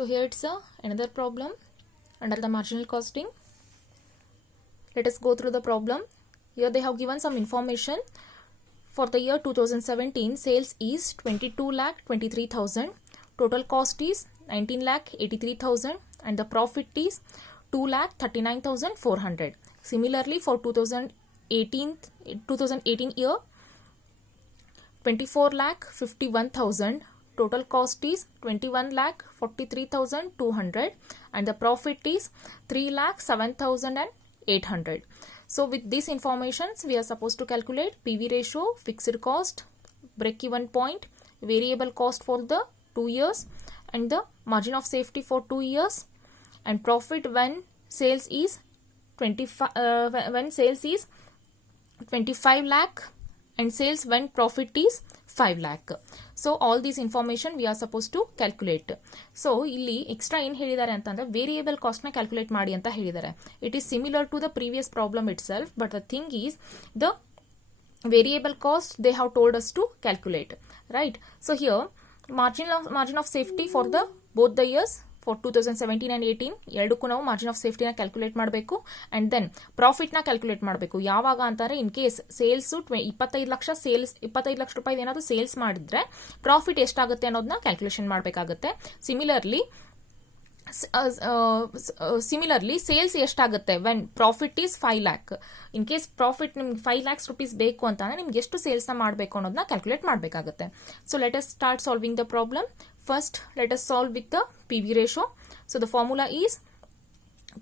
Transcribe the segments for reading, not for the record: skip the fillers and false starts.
So here it's another problem under the marginal costing. Let us go through the problem. Here they have given some information. For the year 2017, sales is 22,23,000. Total cost is 19,83,000 and the profit is 2,39,400. Similarly, for 2018 year, 24,51,000. Total cost is 21,43,200 and the profit is 3,07,800. So with this information, we are supposed to calculate PV ratio, fixed cost, break-even point, variable cost for the 2 years and the margin of safety for 2 years, and profit when sales is 25 lakh and sales when profit is 5 lakh. So all this information we are supposed to calculate. So ಇಲ್ಲಿ extra ಏನು ಹೇಳಿದ್ದಾರೆ ಅಂತಂದ್ರೆ variable cost ನ calculate ಮಾಡಿ ಅಂತ ಹೇಳಿದ್ದಾರೆ. It is similar to the previous problem itself, but the thing is the variable cost they have told us to calculate, right? So here margin of safety for the both the years for 2017 and 18 ಎರಡಕ್ಕೂ ನಾವು margin of ಸೇಫ್ಟಿನ calculate ಮಾಡಬೇಕು and then ಪ್ರಾಫಿಟ್ನ calculate ಮಾಡಬೇಕು. ಯಾವಾಗ ಅಂತಾರೆ in case sales 25 lakh ರೂಪಾಯಿ ಏನಾದರೂ sales ಮಾಡಿದ್ರೆ profit ಎಷ್ಟಾಗುತ್ತೆ ಅನ್ನೋದನ್ನ ಕ್ಯಾಲ್ಕುಲೇಷನ್ ಮಾಡಬೇಕಾಗುತ್ತೆ. ಸಿಮಿಲರ್ಲಿ ಸೇಲ್ಸ್ ಎಷ್ಟಾಗುತ್ತೆ when profit is 5 lac. In case profit ನಿಮ್ಗೆ 5 ಲ್ಯಾಕ್ಸ್ ರುಪೀಸ್ ಬೇಕು ಅಂತಂದ್ರೆ ನಿಮ್ಗೆ ಎಷ್ಟು ಸೇಲ್ಸ್ನ ಮಾಡಬೇಕು ಅನ್ನೋದನ್ನ ಕ್ಯಾಲ್ಕುಲೇಟ್ ಮಾಡಬೇಕಾಗುತ್ತೆ. So let us start solving the problem. First, let us solve with the PV ratio. So the formula is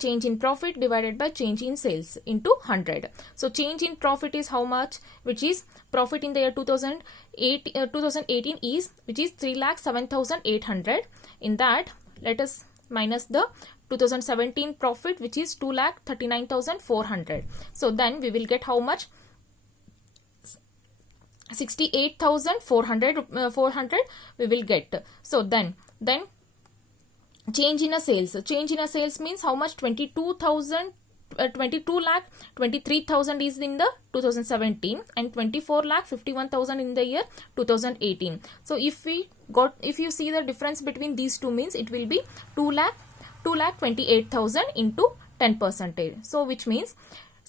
change in profit divided by change in sales into 100. So change in profit is how much? Which is profit in the year 2018 is, which is 3,07,800. In that, let us minus the 2017 profit, which is 2,39,400. So then we will get how much? 68,400 we will get. So then change in a sales means how much? 22,23,000 is in the 2017 and 24,51,000 in the year 2018. So if you see the difference between these two means it will be 2,28,000 into 10%. So which means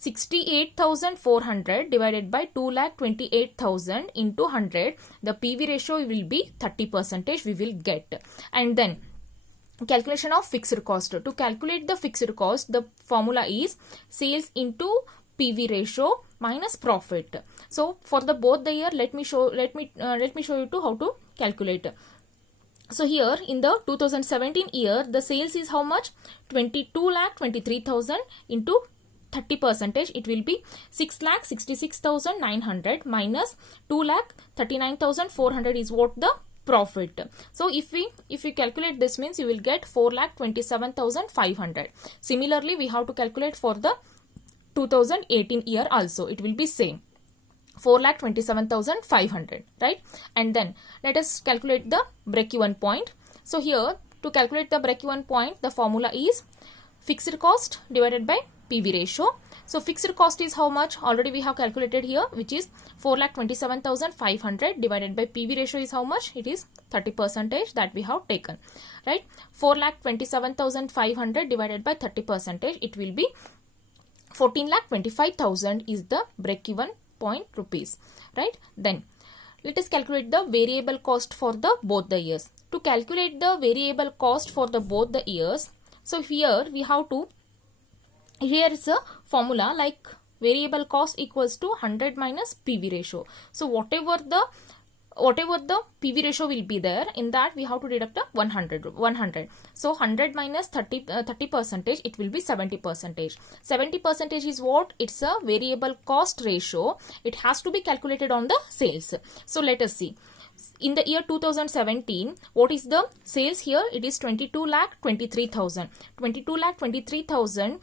68,400 divided by 2,28,000 into 100, the PV ratio will be 30% we will get. And then calculation of fixed cost. To calculate the fixed cost, the formula is sales into PV ratio minus profit. So for the both the year, let me show you to how to calculate. So here in the 2017 year, the sales is how much? 22,23,000 into 30%, it will be 6,66,900 minus 2,39,400 is what the profit. So if we calculate this means you will get 4,27,500. Similarly, we have to calculate for the 2018 year also. It will be same. 4,27,500, right? And then let us calculate the break-even point. So here to calculate the break-even point, the formula is fixed cost divided by PV ratio. So fixed cost is how much? Already we have calculated here, which is 4,27,500 divided by PV ratio is how much? It is 30% that we have taken, right? 4,27,500 divided by 30%, it will be 14,25,000 is the break-even point rupees, right? Then let us calculate the variable cost for the both the years. To calculate the variable cost for the both the years, so here we have to, here is a formula like variable cost equals to 100 minus PV ratio. So whatever the PV ratio will be there, in that we have to deduct a 100. So 100 minus 30%, it will be 70%. 70% is what? It's a variable cost ratio. It has to be calculated on the sales. So let us see. In the year 2017, what is the sales here? It is 22,23,000. 22,23,000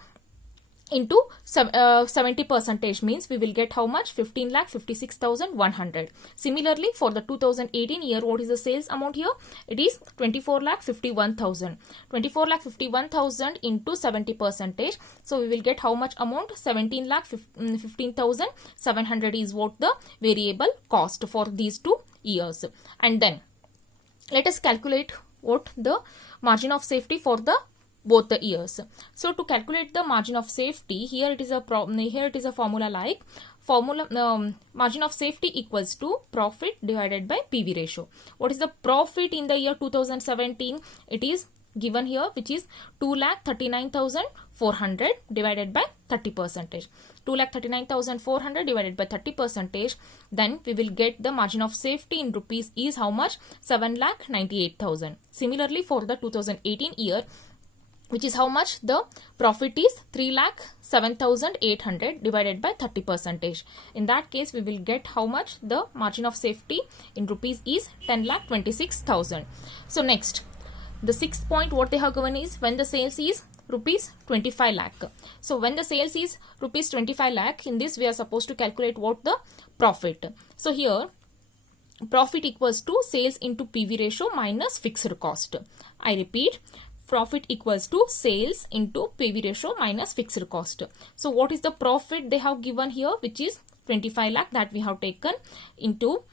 into 70% means we will get how much? 15,56,100. Similarly, for the 2018 year, what is the sales amount here? It is 24,51,000. 24,51,000 into 70%. So we will get how much amount? 17,15,700 is what the variable cost for these 2 years. And then let us calculate what the margin of safety for the both the years. So to calculate the margin of safety, here it is a formula like margin of safety equals to profit divided by PV ratio. What is the profit in the year 2017? It is given here, which is 2,39,400 divided by 30%. 2,39,400 divided by 30%. Then we will get the margin of safety in rupees is how much? 7,98,000. Similarly, for the 2018 year, which is how much? The profit is 3,07,800 divided by 30%. In that case, we will get how much? The margin of safety in rupees is 10,26,000. So next, the sixth point what they have given is when the sales is rupees 25 lakh. So when the sales is rupees 25 lakh, in this we are supposed to calculate what? The profit. So here profit equals to sales into PV ratio minus fixed cost. I repeat, profit equals to sales into PV ratio minus fixed cost. So what is the profit they have given here, which is 25 lakh, that we have taken into,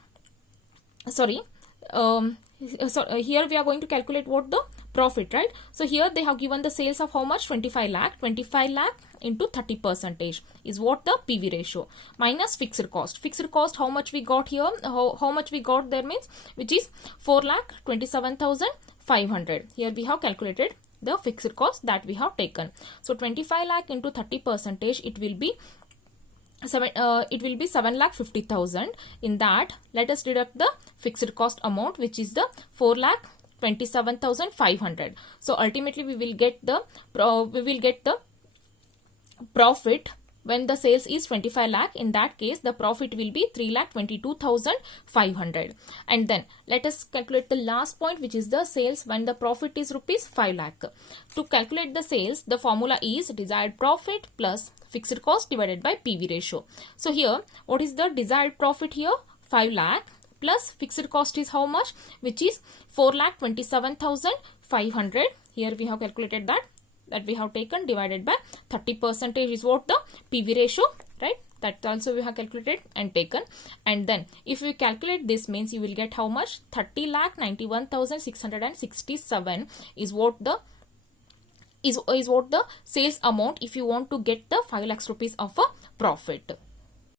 here we are going to calculate what? The profit, right? So here they have given the sales of how much? 25 lakh. 25 lakh into 30% is what? The PV ratio minus fixed cost. Fixed cost, how much we got here? How much we got there means, which is 4,27,500. Here we have calculated the fixed cost that we have taken. So 25 lakh into 30%, it will be 7,50,000. In that, let us deduct the fixed cost amount, which is the 4,27,500. So ultimately we will get the profit when the sales is 25 lakh. In that case, the profit will be 3,22,500. And then let us calculate the last point, which is the sales when the profit is rupees 5 lakh. To calculate the sales, the formula is desired profit plus fixed cost divided by PV ratio. So here, what is the desired profit here? 5 lakh plus fixed cost is how much? Which is 4,27,500. Here we have calculated that we have taken divided by 30% is what? The PV ratio, right? That also we have calculated and taken. And then if we calculate this, means you will get how much? 30,91,667 is what the sales amount if you want to get the 5 lakhs rupees of a profit.